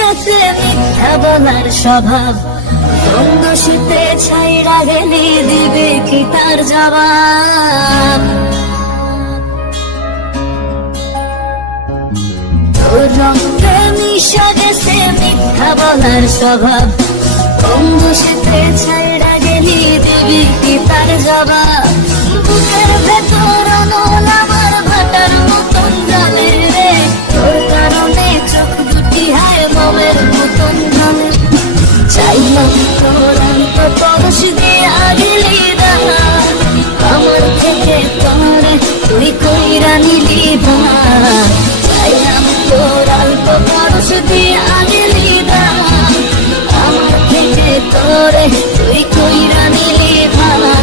গেছে মিথ্যা বলার স্বভাব, বন্ধ শীতে ছাইড়া গেলি দিবে কি তার জবাব? তোর রক্তে মিশা গেছে মিথ্যা বলার স্বভাব, বন্ধ শীতে ছাইড়া গেলি দিবি কি তার জবাব? বুকের ভেতর অনল আমার ভাটার মতন জানে রে, তোর কারণে চোখ দুটি হায় মোমের মতন জানে। চাইলাম তোর পরশ দিয়া গেলি দানা, আমার থেকে তোরে তুই কইরা নিলি ভাঙা। চাইলাম তোর অল্প পরশ দিয়া গেলি দানা, আমার থেকে তোরে তুই কইরা নিলি ভাঙা।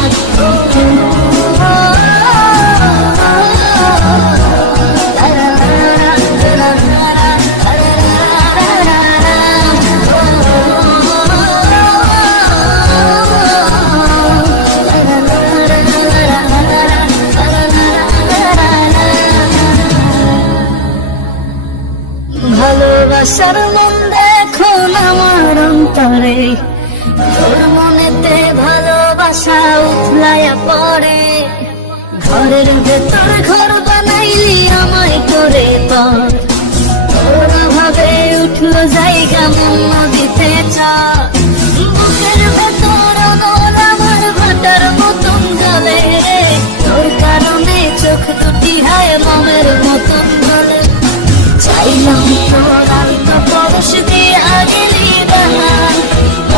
ভালোবাসার মন দেখুন আমার অন্তরে, তোর মনেতে ভালোবাসা উথলাইয়া পড়ে। ঘরের ভেতর ঘর বানাইলি আমায় করে তোর, তোর অভাবে উঠলো জায়গা মন নদীতে চর। বুকের ভেতর অনল আমার ভাটার মতন জলে রে, তোর কারণে চোখ দুটি হায় মোমের মতন জলে। চাইলাম তোর অল্প পরশ দিয়া গেলি দানা,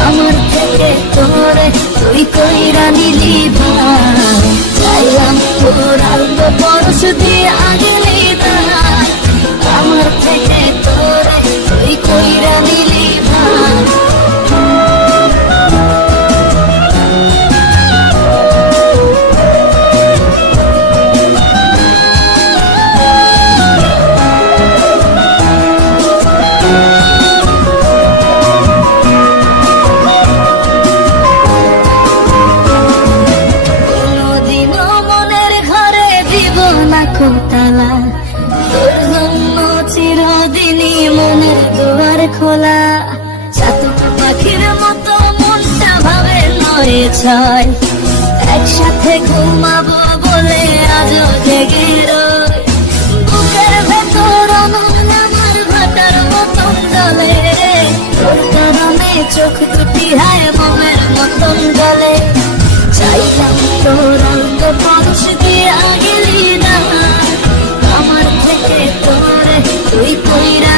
আমার থেকে তোরে তুই কইরা নিলি ভাঙা। চাইলাম তোর অল্প পরশ দিয়া গেলি দানা, আমার থেকে তোরে তুই কইরা নিলি ভাঙা। তোর জন্য চিরদিনই মনের দুয়ার খোলা, চাতক পাখির মতো মনটা ভাবে নয় ছয়। একসাথে ঘুমাবো বলে আজও জেগে রই, বুকের ভেতর অনল আমার ভাটার মতন জলে রে, তোর কারণে চোখ দুটি হায় মোমের মতন জলে। চাইলাম তোর অল্প পরশ দিয়া গেলি না, আমার থেকে তোরে তুই কইরা